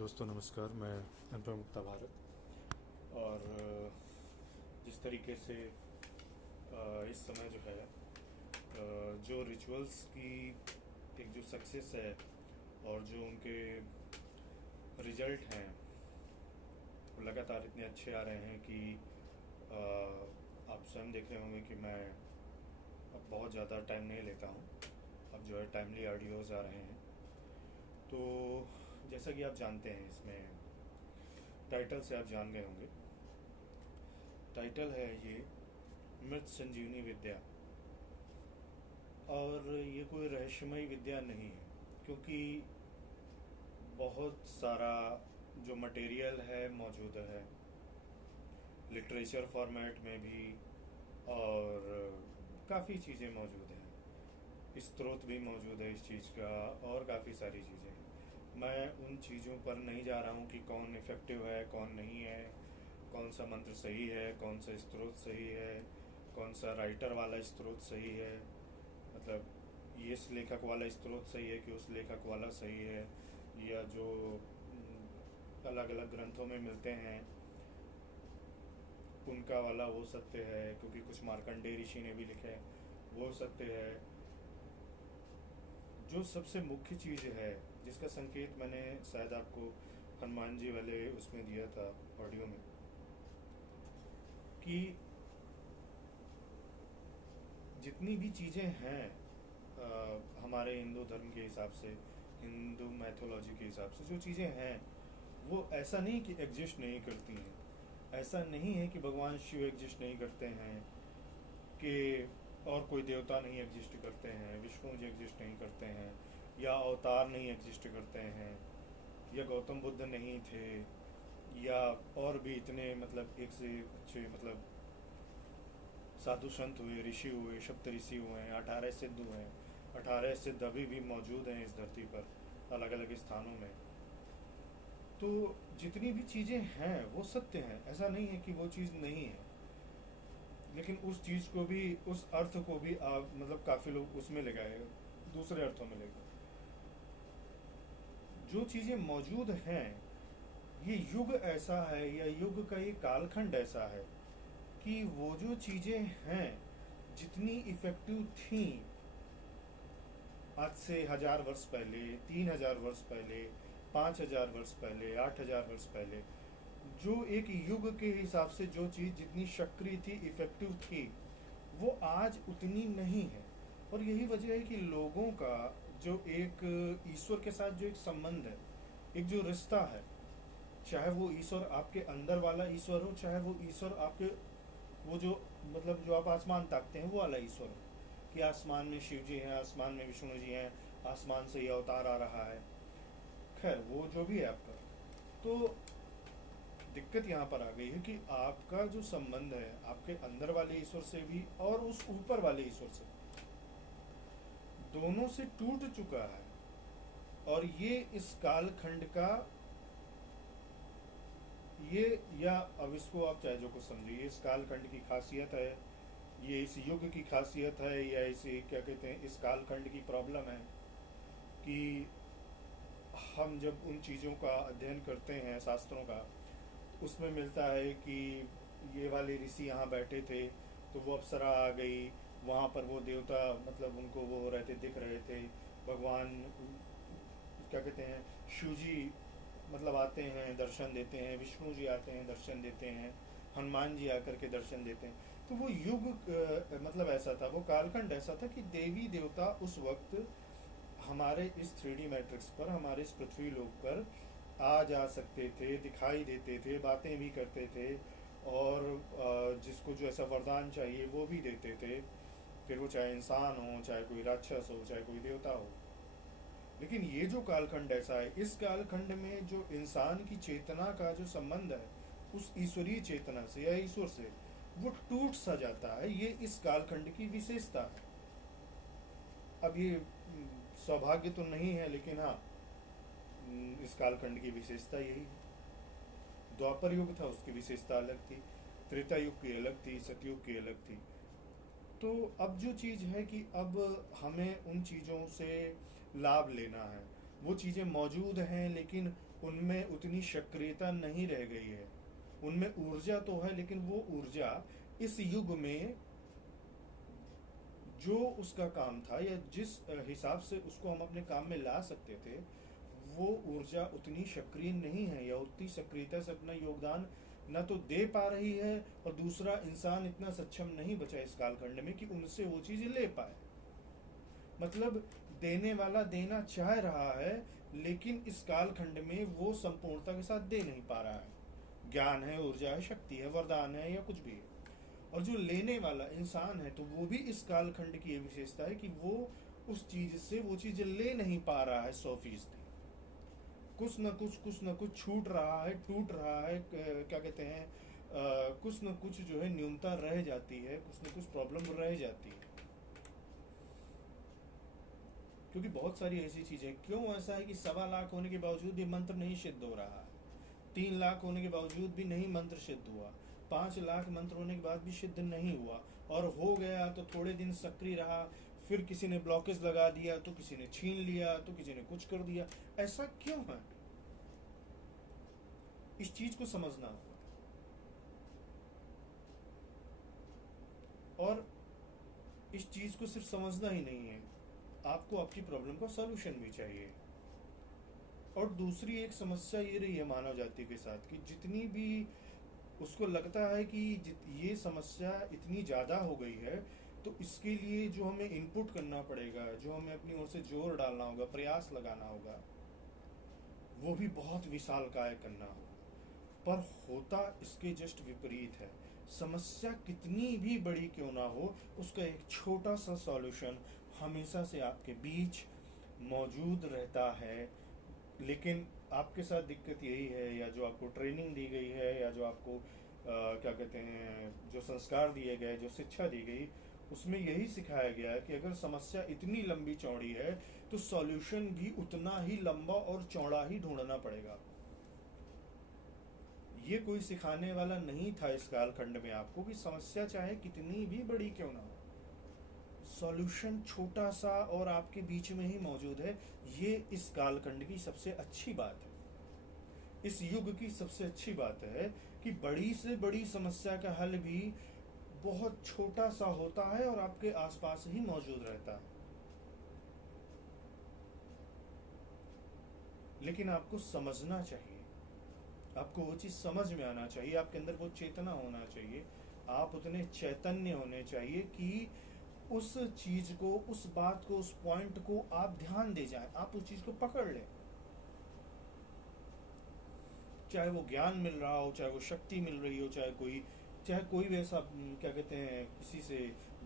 दोस्तों नमस्कार। मैं अनुपम गुप्ता भारत। और जिस तरीके से इस समय जो है जो रिचुअल्स की एक जो सक्सेस है और जो उनके रिजल्ट हैं वो लगातार इतने अच्छे आ रहे हैं कि आप स्वयं देख रहे होंगे कि मैं अब बहुत ज़्यादा टाइम नहीं लेता हूँ। अब जो है टाइमली ऑडियोज़ आ रहे हैं। तो जैसा कि आप जानते हैं, इसमें टाइटल से आप जान गए होंगे। टाइटल है ये मृत संजीवनी विद्या। और ये कोई रहस्यमय विद्या नहीं है, क्योंकि बहुत सारा जो मटेरियल है मौजूद है लिटरेचर फॉर्मेट में भी, और काफ़ी चीज़ें मौजूद हैं, स्रोत भी मौजूद है इस चीज़ का, और काफ़ी सारी चीज़ें हैं। मैं उन चीज़ों पर नहीं जा रहा हूँ कि कौन इफ़ेक्टिव है कौन नहीं है, कौन सा मंत्र सही है, कौन सा स्रोत सही है, कौन सा राइटर वाला स्रोत सही है, मतलब ये इस लेखक वाला स्रोत सही है कि उस लेखक वाला सही है, या जो अलग अलग ग्रंथों में मिलते हैं उनका वाला वो सत्य है, क्योंकि कुछ मार्कंडेय ऋषि ने भी लिखे हैं वो सत्य है। जो सबसे मुख्य चीज़ है जिसका संकेत मैंने शायद आपको हनुमान जी वाले उसमें दिया था ऑडियो में, कि जितनी भी चीज़ें हैं हमारे हिंदू धर्म के हिसाब से, हिंदू मैथोलॉजी के हिसाब से जो चीज़ें हैं वो ऐसा नहीं कि एग्जिस्ट नहीं करती हैं। ऐसा नहीं है कि भगवान शिव एग्जिस्ट नहीं करते हैं, कि और कोई देवता नहीं एग्जिस्ट करते हैं, विष्णु जी एग्जिस्ट नहीं करते हैं, या अवतार नहीं एग्जिस्ट करते हैं, या गौतम बुद्ध नहीं थे, या और भी इतने मतलब एक से अच्छे मतलब साधु संत हुए, ऋषि हुए, सप्त ऋषि हुए हैं, 18 सिद्ध हुए हैं। 18 सिद्ध अभी भी मौजूद हैं इस धरती पर अलग अलग स्थानों में। तो जितनी भी चीज़ें हैं वो सत्य हैं, ऐसा नहीं है कि वो चीज़ नहीं है। लेकिन उस चीज़ को भी, उस अर्थ को भी आप मतलब काफ़ी लोग उसमें ले गए, दूसरे अर्थों में ले गए। जो चीज़ें मौजूद हैं, ये युग ऐसा है या युग का ये कालखंड ऐसा है कि वो जो चीज़ें हैं जितनी इफ़ेक्टिव थी आज से 1000 वर्ष पहले, 3000 वर्ष पहले, 5000 वर्ष पहले, 8000 वर्ष पहले, जो एक युग के हिसाब से जो चीज़ जितनी सक्रिय थी, इफ़ेक्टिव थी, वो आज उतनी नहीं है। और यही वजह है कि लोगों का जो एक ईश्वर के साथ जो एक संबंध है, एक जो रिश्ता है, चाहे वो ईश्वर आपके अंदर वाला ईश्वर हो, चाहे वो ईश्वर आपके वो जो मतलब जो आप आसमान ताकते हैं वो वाला ईश्वर हो, कि आसमान में शिव जी हैं, आसमान में विष्णु जी हैं, आसमान से ये अवतार आ रहा है, खैर वो जो भी है आपका। तो दिक्कत यहाँ पर आ गई है कि आपका जो संबंध है आपके अंदर वाले ईश्वर से भी और उस ऊपर वाले ईश्वर से, दोनों से टूट चुका है। और ये इस कालखंड का ये, या अब इसको आप चाहे जो कुछ समझिए, इस कालखंड की खासियत है, ये इस युग की खासियत है, या इसे क्या कहते हैं, इस कालखंड की प्रॉब्लम है कि हम जब उन चीज़ों का अध्ययन करते हैं शास्त्रों का, उसमें मिलता है कि ये वाले ऋषि यहाँ बैठे थे तो वो अप्सरा आ गई, वहाँ पर वो देवता मतलब उनको वो हो रहे थे, दिख रहे थे, भगवान क्या कहते हैं शिव जी मतलब आते हैं दर्शन देते हैं, विष्णु जी आते हैं दर्शन देते हैं, हनुमान जी आकर के दर्शन देते हैं। तो वो युग मतलब ऐसा था, वो कालखंड ऐसा था कि देवी देवता उस वक्त हमारे इस 3D मैट्रिक्स पर, हमारे इस पृथ्वी लोक पर आ जा सकते थे, दिखाई देते थे, बातें भी करते थे, और जिसको जो ऐसा वरदान चाहिए वो भी देते थे, फिर वो चाहे इंसान हो, चाहे कोई राक्षस हो, चाहे कोई देवता हो। लेकिन ये जो कालखंड ऐसा है, इस कालखंड में जो इंसान की चेतना का जो संबंध है उस ईश्वरीय चेतना से या ईश्वर से, वो टूट सा जाता है। ये इस कालखंड की विशेषता है। अब ये सौभाग्य तो नहीं है, लेकिन हाँ इस कालखंड की विशेषता यही है। द्वापर युग था, उसकी विशेषता अलग थी, त्रेता युग की अलग थी, सतयुग की अलग थी। तो अब जो चीज़ है कि अब हमें उन चीज़ों से लाभ लेना है, वो चीज़ें मौजूद हैं लेकिन उनमें उतनी सक्रियता नहीं रह गई है। उनमें ऊर्जा तो है लेकिन वो ऊर्जा इस युग में जो उसका काम था या जिस हिसाब से उसको हम अपने काम में ला सकते थे, वो ऊर्जा उतनी सक्रिय नहीं है या उतनी सक्रियता से अपना योगदान न तो दे पा रही है, और दूसरा इंसान इतना सक्षम नहीं बचा इस कालखंड में कि उनसे वो चीज़ ले पाए। मतलब देने वाला देना चाह रहा है लेकिन इस कालखंड में वो संपूर्णता के साथ दे नहीं पा रहा है। ज्ञान है, ऊर्जा है, शक्ति है, वरदान है या कुछ भी है। और जो लेने वाला इंसान है तो वो भी इस कालखंड की ये विशेषता है कि वो उस चीज से वो चीज ले नहीं पा रहा है 100%। कुछ न कुछ छूट रहा है, टूट रहा है, क्या कहते हैं, कुछ न कुछ जो है न्यूनता रह जाती है, कुछ न कुछ प्रॉब्लम रह जाती है। क्योंकि बहुत सारी ऐसी चीजें, क्यों ऐसा है कि 1.25 लाख होने के बावजूद भी मंत्र नहीं सिद्ध हो रहा है, 3 लाख होने के बावजूद भी नहीं मंत्र सिद्ध हुआ, 5 लाख मंत्र होने के बाद भी सिद्ध नहीं हुआ, और हो गया तो थोड़े दिन सक्रिय रहा, फिर किसी ने ब्लॉकेज लगा दिया, तो किसी ने छीन लिया, तो किसी ने कुछ कर दिया। ऐसा क्यों है? इस चीज को समझना होगा। और इस चीज को सिर्फ समझना ही नहीं है, आपको आपकी प्रॉब्लम का सॉल्यूशन भी चाहिए। और दूसरी एक समस्या ये रही है मानव जाति के साथ कि जितनी भी उसको लगता है कि ये समस्या इतनी ज़्यादा हो गई है, तो इसके लिए जो हमें इनपुट करना पड़ेगा, जो हमें अपनी ओर से जोर डालना होगा, प्रयास लगाना होगा, वो भी बहुत विशालकाय करना होगा। पर होता इसके जस्ट विपरीत है। समस्या कितनी भी बड़ी क्यों ना हो, उसका एक छोटा सा सॉल्यूशन हमेशा से आपके बीच मौजूद रहता है। लेकिन आपके साथ दिक्कत यही है, या जो आपको ट्रेनिंग दी गई है, या जो आपको क्या कहते हैं, जो संस्कार दिए गए, जो शिक्षा दी गई, उसमें यही सिखाया गया है कि अगर समस्या इतनी लंबी चौड़ी है तो सॉल्यूशन भी उतना ही लंबा और चौड़ा ही ढूंढना पड़ेगा। ये कोई सिखाने वाला नहीं था इस कालखंड में आपको कि समस्या चाहे कितनी भी बड़ी क्यों ना हो, सॉल्यूशन छोटा सा और आपके बीच में ही मौजूद है। ये इस कालखंड की सबसे अच्छी बात है, इस युग की सबसे अच्छी बात है कि बड़ी से बड़ी समस्या का हल भी बहुत छोटा सा होता है और आपके आसपास ही मौजूद रहता है। लेकिन आपको समझना चाहिए, आपको वो चीज़ समझ में आना चाहिए, आपके अंदर वो चेतना होना चाहिए, आप उतने चैतन्य होने चाहिए कि उस चीज़ को, उस बात को, उस पॉइंट को आप ध्यान दे जाएं, आप उस चीज़ को पकड़ लें। चाहे वो ज्ञान मिल रहा हो, चाहे वो शक्ति मिल रही हो, चाहे कोई भी ऐसा क्या कहते हैं, किसी से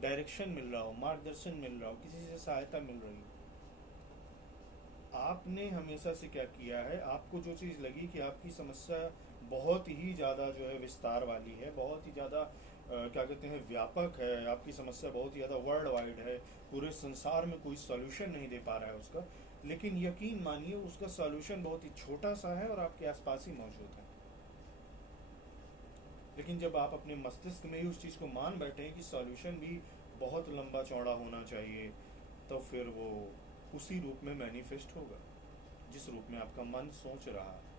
डायरेक्शन मिल रहा हो, मार्गदर्शन मिल रहा हो, किसी से सहायता मिल रही हो। आपने हमेशा से क्या किया है, आपको जो चीज़ लगी कि आपकी समस्या बहुत ही ज़्यादा जो है विस्तार वाली है, बहुत ही ज़्यादा क्या कहते हैं, व्यापक है, आपकी समस्या बहुत ही ज़्यादा वर्ल्ड वाइड है, पूरे संसार में कोई सॉल्यूशन नहीं दे पा रहा है उसका, लेकिन यकीन मानिए उसका सॉल्यूशन बहुत ही छोटा सा है और आपके आसपास ही मौजूद है। लेकिन जब आप अपने मस्तिष्क में ही उस चीज़ को मान बैठे हैं कि सॉल्यूशन भी बहुत लंबा चौड़ा होना चाहिए, तो फिर वो उसी रूप में मैनिफेस्ट होगा जिस रूप में आपका मन सोच रहा है।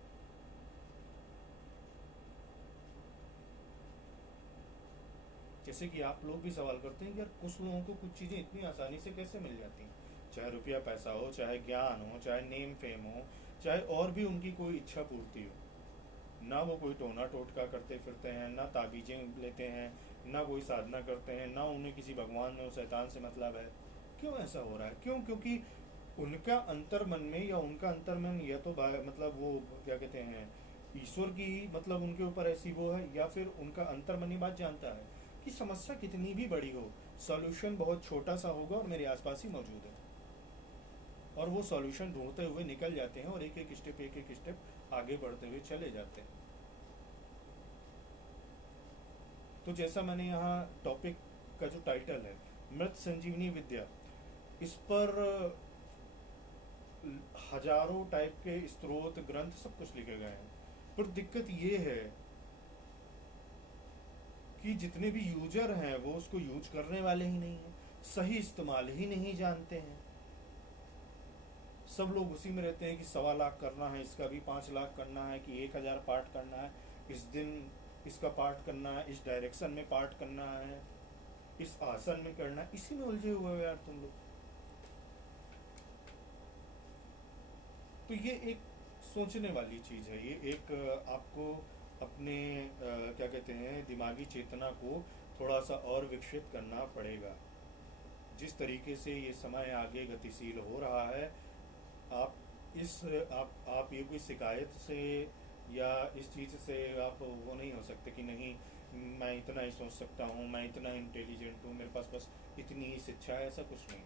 जैसे कि आप लोग भी सवाल करते हैं कि यार कुछ लोगों को कुछ चीज़ें इतनी आसानी से कैसे मिल जाती हैं, चाहे रुपया पैसा हो, चाहे ज्ञान हो, चाहे नेम फेम हो, चाहे और भी उनकी कोई इच्छा पूर्ति हो, ना वो कोई टोना टोटका करते फिरते हैं, ना ताबीजें लेते हैं, ना कोई साधना करते हैं, ना उन्हें किसी भगवान और शैतान से मतलब है। क्यों ऐसा हो रहा है? क्यों? क्योंकि उनका अंतर्मन में, या उनका अंतर्मन या तो मतलब वो क्या कहते हैं, ईश्वर की मतलब उनके ऊपर ऐसी वो है, या फिर उनका अंतर्मन ही बात जानता है कि समस्या कितनी भी बड़ी हो, सॉल्यूशन बहुत छोटा सा होगा और मेरे आसपास ही मौजूद है। और वो सॉल्यूशन ढूंढते हुए निकल जाते हैं और एक एक स्टेप आगे बढ़ते हुए चले जाते हैं। तो जैसा मैंने यहाँ टॉपिक का जो टाइटल है, मृत संजीवनी विद्या, इस पर हजारों टाइप के स्त्रोत, ग्रंथ, सब कुछ लिखे गए हैं। पर दिक्कत ये है कि जितने भी यूजर हैं वो उसको यूज करने वाले ही नहीं हैं, सही इस्तेमाल ही नहीं जानते हैं, सब लोग उसी में रहते हैं कि 1.25 लाख करना है, इसका भी 5 लाख करना है, कि 1,000 पार्ट करना है, इस दिन इसका पार्ट करना है, इस डायरेक्शन में पार्ट करना है, इस आसन में करना है। इसी में उलझे हुए हो यार तुम लोग। तो ये एक सोचने वाली चीज़ है, ये एक आपको अपने क्या कहते हैं, दिमागी चेतना को थोड़ा सा और विकसित करना पड़ेगा। जिस तरीके से ये समय आगे गतिशील हो रहा है, आप इस आप ये कोई शिकायत से या इस चीज़ से आप वो नहीं हो सकते कि नहीं मैं इतना ही सोच सकता हूँ, मैं इतना इंटेलिजेंट हूँ, मेरे पास बस इतनी ही शिक्षा है, ऐसा कुछ नहीं।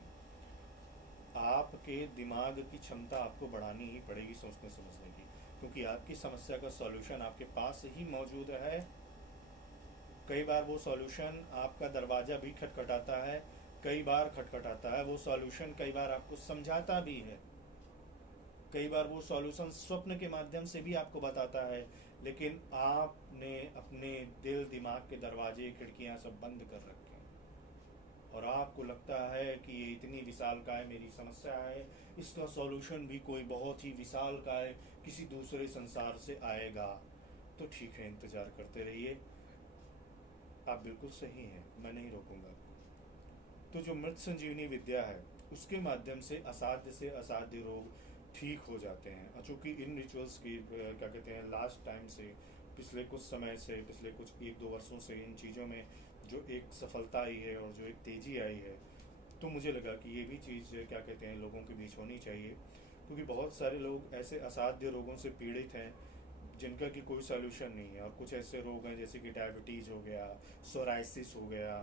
आपके दिमाग की क्षमता आपको बढ़ानी ही पड़ेगी सोचने समझने की, क्योंकि आपकी समस्या का सॉल्यूशन आपके पास ही मौजूद है। कई बार वो सॉल्यूशन आपका दरवाज़ा भी खटखटाता है, कई बार खटखटाता है वो सॉल्यूशन, कई बार आपको समझाता भी है, कई बार वो सॉल्यूशन स्वप्न के माध्यम से भी आपको बताता है। लेकिन आपने अपने दिल दिमाग के दरवाजे खिड़कियां सब बंद कर रखे हैं, और आपको लगता है कि ये इतनी विशालकाय मेरी समस्या है, इसका सॉल्यूशन भी कोई बहुत ही विशालकाय किसी दूसरे संसार से आएगा। तो ठीक है, इंतज़ार करते रहिए, आप बिल्कुल सही हैं, मैं नहीं रोकूंगा। तो जो मृत संजीवनी विद्या है उसके माध्यम से असाध्य रोग ठीक हो जाते हैं। और चूँकि इन रिचुअल्स की क्या कहते हैं, लास्ट टाइम से, पिछले कुछ समय से, पिछले कुछ 1-2 वर्षों से इन चीज़ों में जो एक सफलता आई है और जो एक तेज़ी आई है, तो मुझे लगा कि ये भी चीज़ क्या कहते हैं लोगों के बीच होनी चाहिए। क्योंकि बहुत सारे लोग ऐसे असाध्य रोगों से पीड़ित हैं जिनका कि कोई सॉल्यूशन नहीं है, और कुछ ऐसे रोग हैं जैसे कि डायबिटीज़ हो गया, सोराइसिस हो गया,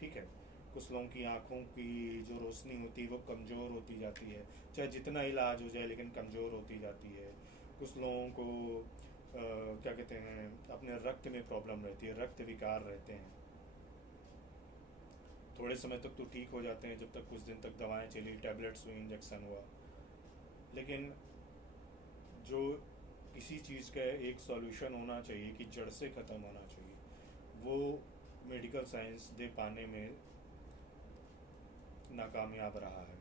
ठीक है। कुछ लोगों की आँखों की जो रोशनी होती है वो कमज़ोर होती जाती है, चाहे जितना इलाज हो जाए लेकिन कमज़ोर होती जाती है। कुछ लोगों को क्या कहते हैं, अपने रक्त में प्रॉब्लम रहती है, रक्त विकार रहते हैं। थोड़े समय तक तो ठीक हो जाते हैं, जब तक कुछ दिन तक दवाएं चली, टैबलेट्स हुई, इंजेक्शन हुआ। लेकिन जो किसी चीज़ का एक सॉल्यूशन होना चाहिए कि जड़ से ख़त्म होना चाहिए, वो मेडिकल साइंस दे पाने में नाकामयाब रहा है।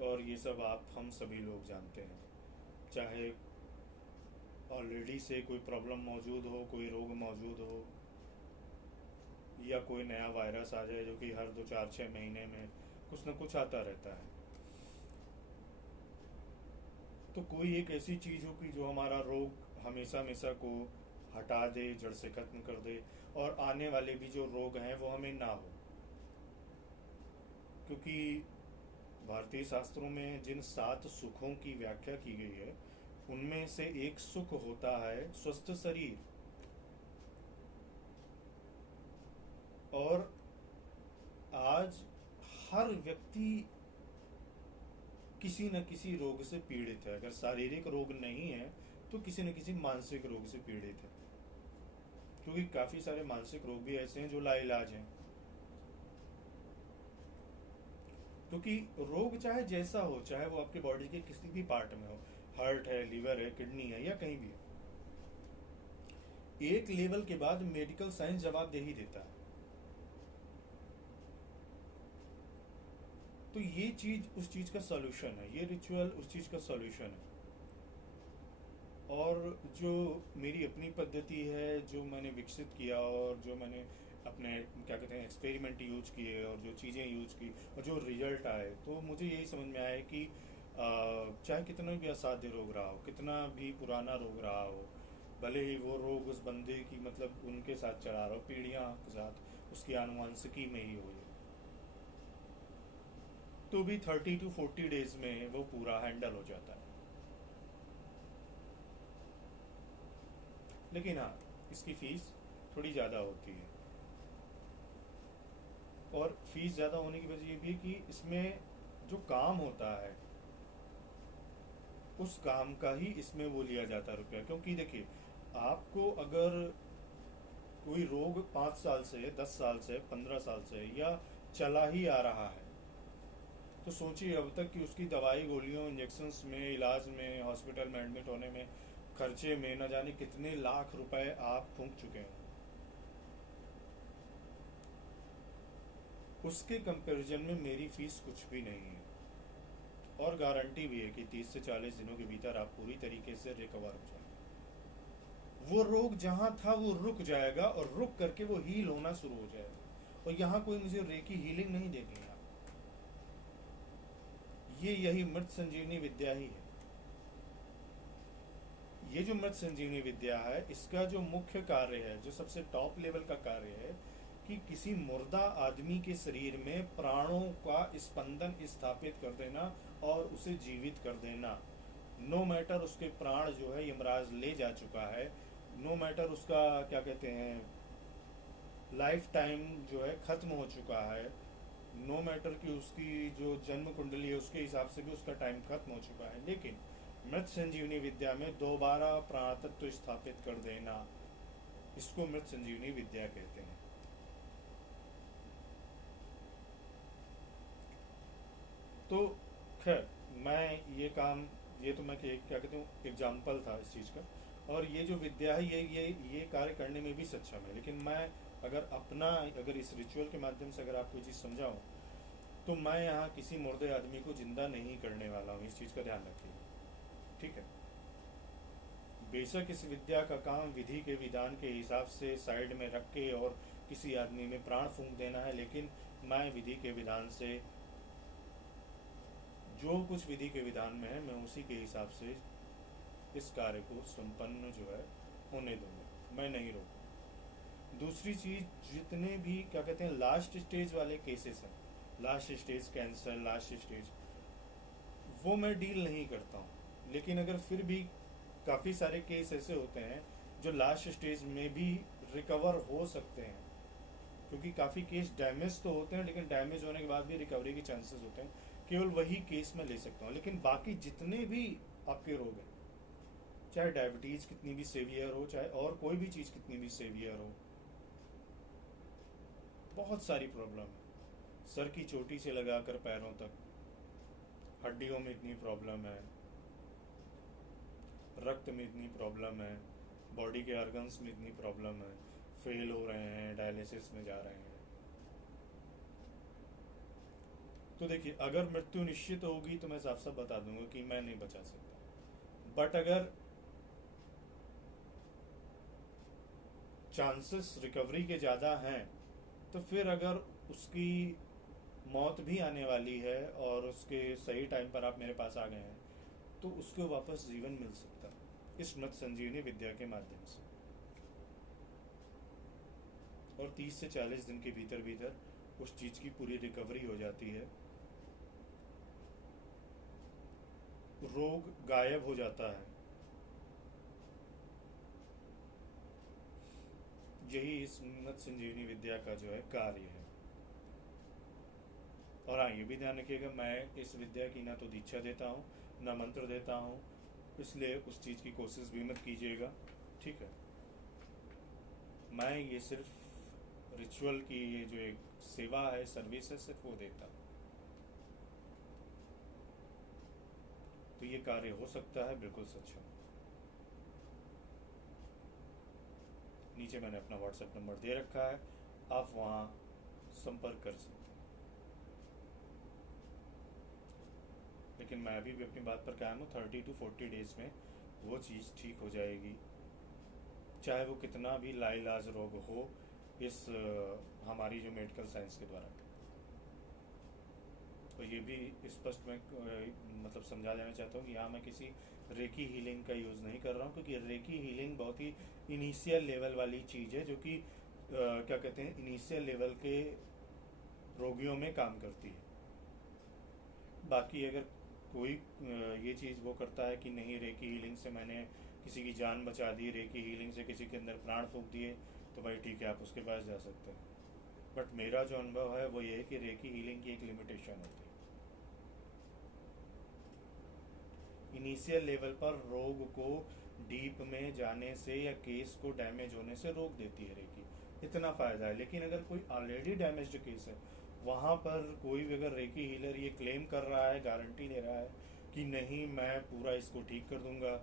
और ये सब हम सभी लोग जानते हैं। चाहे ऑलरेडी से कोई प्रॉब्लम मौजूद हो, कोई रोग मौजूद हो, या कोई नया वायरस आ जाए जो कि हर 2-4-6 महीने में कुछ न कुछ आता रहता है। तो कोई एक ऐसी चीज़ हो कि जो हमारा रोग हमेशा हमेशा को हटा दे, जड़ से ख़त्म कर दे, और आने वाले भी जो रोग हैं वो हमें ना हो। क्योंकि भारतीय शास्त्रों में जिन 7 सुखों की व्याख्या की गई है, उनमें से एक सुख होता है स्वस्थ शरीर। और आज हर व्यक्ति किसी न किसी रोग से पीड़ित है। अगर शारीरिक रोग नहीं है तो किसी न किसी मानसिक रोग से पीड़ित है, क्योंकि काफ़ी सारे मानसिक रोग भी ऐसे हैं जो लाइलाज हैं। क्योंकि रोग चाहे जैसा हो, चाहे वो आपके बॉडी के किसी भी पार्ट में हो, हार्ट है, लीवर है, किडनी है, या कहीं भी है, एक लेवल के बाद मेडिकल साइंस जवाब दे ही देता है। तो ये चीज़ उस चीज़ का सॉल्यूशन है, ये रिचुअल उस चीज़ का सॉल्यूशन है। और जो मेरी अपनी पद्धति है, जो मैंने विकसित किया, और जो मैंने अपने क्या कहते हैं एक्सपेरिमेंट यूज किए, और जो चीज़ें यूज की, और जो रिजल्ट आए, तो मुझे यही समझ में आया कि चाहे कितना भी असाध्य रोग रहा हो, कितना भी पुराना रोग रहा हो, भले ही वो रोग उस बंदे की मतलब उनके साथ चला रहा हो, पीढ़ियाँ के साथ, उसकी आनुवंशिकी में ही हो, तो भी 30 to 40 डेज में वो पूरा हैंडल हो जाता है। लेकिन हाँ, इसकी फ़ीस थोड़ी ज़्यादा होती है, और फीस ज़्यादा होने की वजह ये भी है कि इसमें जो काम होता है उस काम का ही इसमें वो लिया जाता है रुपया। क्योंकि देखिए, आपको अगर कोई रोग 5 साल से, 10 साल से, 15 साल से या चला ही आ रहा है, तो सोचिए अब तक कि उसकी दवाई, गोलियों, इंजेक्शन्स में, इलाज में, हॉस्पिटल में एडमिट होने में, खर्चे में न जाने कितने लाख रुपए आप फूंक चुके हैं। उसके कंपैरिजन में मेरी फीस कुछ भी नहीं है। और गारंटी भी है कि 30 से 40 दिनों के भीतर आप पूरी तरीके से रिकवर हो जाए। वो रोग जहां था वो रुक जाएगा और रुक करके वो हील होना शुरू हो जाएगा। और यहाँ कोई मुझे रेकी हीलिंग नहीं देगी आप, ये यही मृत संजीवनी विद्या ही है। ये जो मृत संजीवनी विद्या है, इसका जो मुख्य कार्य है, जो सबसे टॉप लेवल का कार्य है, कि किसी मुर्दा आदमी के शरीर में प्राणों का स्पंदन स्थापित कर देना और उसे जीवित कर देना। नो मैटर उसके प्राण जो है यमराज ले जा चुका है, नो मैटर उसका क्या कहते हैं लाइफ टाइम जो है खत्म हो चुका है, नो मैटर कि उसकी जो जन्म कुंडली है उसके हिसाब से भी उसका टाइम खत्म हो चुका है, लेकिन मृत संजीवनी विद्या में दोबारा प्राण तत्व स्थापित कर देना, इसको मृत संजीवनी विद्या कहते हैं। तो खैर मैं ये तो मैं क्या कहते हूँ एग्जाम्पल था इस चीज़ का, और ये जो विद्या है ये कार्य करने में भी सक्षम है। लेकिन मैं अगर इस रिचुअल के माध्यम से अगर आप कोई चीज़ समझाऊँ, तो मैं यहाँ किसी मुर्दे आदमी को जिंदा नहीं करने वाला हूँ, इस चीज़ का ध्यान रखिए, ठीक है। बेशक इस विद्या का काम विधि के विधान के हिसाब से साइड में रख के और किसी आदमी में प्राण फूंक देना है, लेकिन मैं विधि के विधान से जो कुछ विधि के विधान में है मैं उसी के हिसाब से इस कार्य को संपन्न जो है होने दूंगा, मैं नहीं रोकूंगा। दूसरी चीज, जितने भी क्या कहते हैं लास्ट स्टेज वाले केसेस हैं, last stage cancer, last stage, वो मैं डील नहीं करता हूँ। लेकिन अगर फिर भी काफ़ी सारे केस ऐसे होते हैं जो लास्ट स्टेज में भी रिकवर हो सकते हैं, क्योंकि काफ़ी केस डैमेज तो होते हैं, लेकिन डैमेज होने के बाद भी रिकवरी के चांसेस होते हैं, केवल वही केस में ले सकता हूँ। लेकिन बाकी जितने भी आपके रोग हैं, चाहे डायबिटीज़ कितनी भी सेवियर हो, चाहे और कोई भी चीज़ कितनी भी सेवियर हो, बहुत सारी प्रॉब्लम है, सर की चोटी से लगाकर पैरों तक, हड्डियों में इतनी प्रॉब्लम है, रक्त में इतनी प्रॉब्लम है, बॉडी के ऑर्गन्स में इतनी प्रॉब्लम है, फेल हो रहे हैं, डायलिसिस में जा रहे हैं। तो देखिए, अगर मृत्यु निश्चित होगी तो मैं साफ साफ बता दूंगा कि मैं नहीं बचा सकता, बट अगर चांसेस रिकवरी के ज़्यादा हैं, तो फिर अगर उसकी मौत भी आने वाली है और उसके सही टाइम पर आप मेरे पास आ गए हैं, तो उसको वापस जीवन मिल सकता है इस मृत संजीवनी विद्या के माध्यम से। और 30 से 40 दिन के भीतर भीतर उस चीज़ की पूरी रिकवरी हो जाती है, रोग गायब हो जाता है। यही इस मृत संजीवनी विद्या का जो है कार्य है। और हाँ, ये भी ध्यान रखिएगा, मैं इस विद्या की ना तो दीक्षा देता हूँ ना मंत्र देता हूँ, इसलिए उस चीज़ की कोशिश भी मत कीजिएगा, ठीक है। मैं ये सिर्फ रिचुअल की ये जो एक सेवा है, सर्विस है, सिर्फ वो देता हूँ। तो ये कार्य हो सकता है, बिल्कुल सक्षम। नीचे मैंने अपना व्हाट्सएप नंबर दे रखा है, आप वहाँ संपर्क कर सकते हैं। लेकिन मैं अभी भी अपनी बात पर कायम हूँ, 30 to 40 डेज में वो चीज़ ठीक हो जाएगी, चाहे वो कितना भी लाइलाज रोग हो इस हमारी जो मेडिकल साइंस के द्वारा। तो ये भी स्पष्ट मैं मतलब समझा देना चाहता हूँ कि यहाँ मैं किसी रेकी हीलिंग का यूज़ नहीं कर रहा हूँ, क्योंकि रेकी हीलिंग बहुत ही इनिशियल लेवल वाली चीज़ है, जो कि क्या कहते हैं इनिशियल लेवल के रोगियों में काम करती है। बाकी अगर कोई ये चीज़ वो करता है कि नहीं, रेकी हीलिंग से मैंने किसी की जान बचा दी, रेकी हीलिंग से किसी के अंदर प्राण फूंक दिए, तो भाई ठीक है, आप उसके पास जा सकते हैं। बट मेरा जो अनुभव है वो ये है कि रेकी हीलिंग की एक लिमिटेशन होती है, इनिशियल लेवल पर रोग को डीप में जाने से या केस को डैमेज होने से रोक देती है रेकी, इतना फ़ायदा है। लेकिन अगर कोई ऑलरेडी डैमेज्ड केस है, वहाँ पर कोई भी अगर रेकी हीलर ये क्लेम कर रहा है, गारंटी ले रहा है कि नहीं मैं पूरा इसको ठीक कर दूंगा,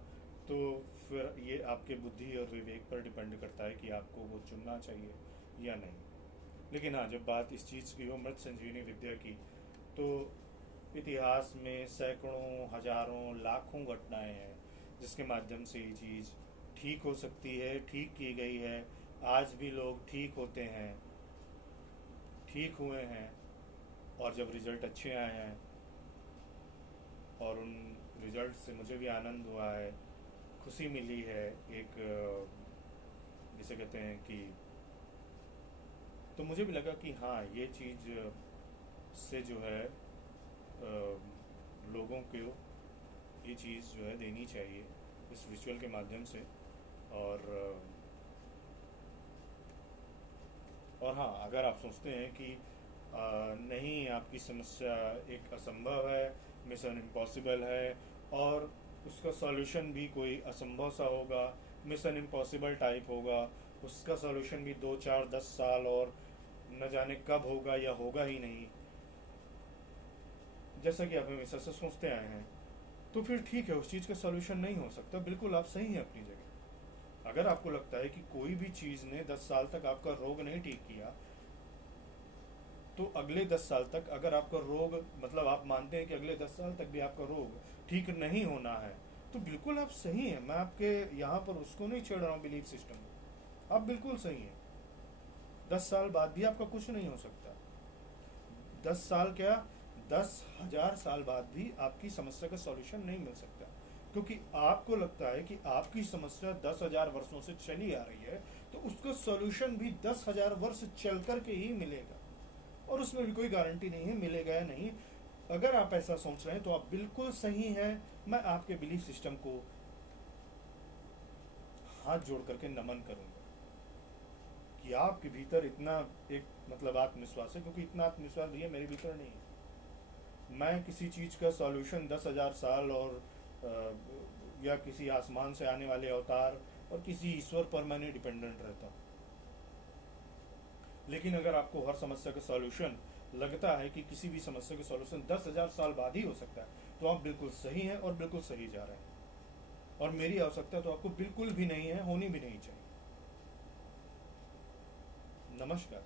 तो फिर ये आपके बुद्धि और विवेक पर डिपेंड करता है कि आपको वो चुनना चाहिए या नहीं। लेकिन हाँ, जब बात इस चीज़ की हो मृत संजीवनी विद्या की, तो इतिहास में सैकड़ों, हजारों, लाखों घटनाएं हैं जिसके माध्यम से ये चीज़ ठीक हो सकती है, ठीक की गई है। आज भी लोग ठीक होते हैं, ठीक हुए हैं, और जब रिज़ल्ट अच्छे आए हैं और उन रिज़ल्ट से मुझे भी आनंद हुआ है, खुशी मिली है, एक जिसे कहते हैं कि, तो मुझे भी लगा कि हाँ, ये चीज़ से जो है लोगों को ये चीज़ जो है देनी चाहिए इस रिचुअल के माध्यम से। और हाँ, अगर आप सोचते हैं कि नहीं, आपकी समस्या एक असंभव है, मिशन इम्पॉसिबल है, और उसका सॉल्यूशन भी कोई असंभव सा होगा, मिशन इम्पॉसिबल टाइप होगा, उसका सॉल्यूशन भी 2 4 10 साल और न जाने कब होगा या होगा ही नहीं, जैसा कि आप हमेशा से सोचते आए हैं, तो फिर ठीक है, उस चीज़ का सॉल्यूशन नहीं हो सकता। बिल्कुल आप सही हैं अपनी जगह। अगर आपको लगता है कि कोई भी चीज़ ने 10 साल तक आपका रोग नहीं ठीक किया, तो अगले 10 साल तक अगर आपका रोग, मतलब आप मानते हैं कि अगले 10 साल तक भी आपका रोग ठीक नहीं होना है, तो बिल्कुल आप सही हैं। मैं आपके यहाँ पर उसको नहीं छेड़ रहा हूँ, बिलीफ सिस्टम को। आप बिल्कुल सही हैं। 10 साल बाद भी आपका कुछ नहीं हो सकता। 10 साल क्या, 10,000 साल बाद भी आपकी समस्या का सॉल्यूशन नहीं मिल सकता, क्योंकि आपको लगता है कि आपकी समस्या 10,000 वर्षों से चली आ रही है, तो उसका सॉल्यूशन भी 10,000 वर्ष चल कर के ही मिलेगा, और उसमें भी कोई गारंटी नहीं है मिलेगा या नहीं। अगर आप ऐसा सोच रहे हैं तो आप बिल्कुल सही हैं। मैं आपके बिलीफ सिस्टम को हाथ जोड़ करके नमन करूंगा कि आपके भीतर इतना एक, मतलब आत्मविश्वास है, क्योंकि इतना आत्मविश्वास भैया मेरे भीतर नहीं है। मैं किसी चीज़ का सॉल्यूशन 10,000 साल और या किसी आसमान से आने वाले अवतार और किसी ईश्वर पर मैं नहीं डिपेंडेंट रहता हूँ। लेकिन अगर आपको हर समस्या का सॉल्यूशन लगता है कि किसी भी समस्या का सॉल्यूशन 10,000 साल बाद ही हो सकता है, तो आप बिल्कुल सही हैं और बिल्कुल सही जा रहे हैं। और मेरी आवश्यकता तो आपको बिल्कुल भी नहीं है, होनी भी नहीं चाहिए। नमस्कार।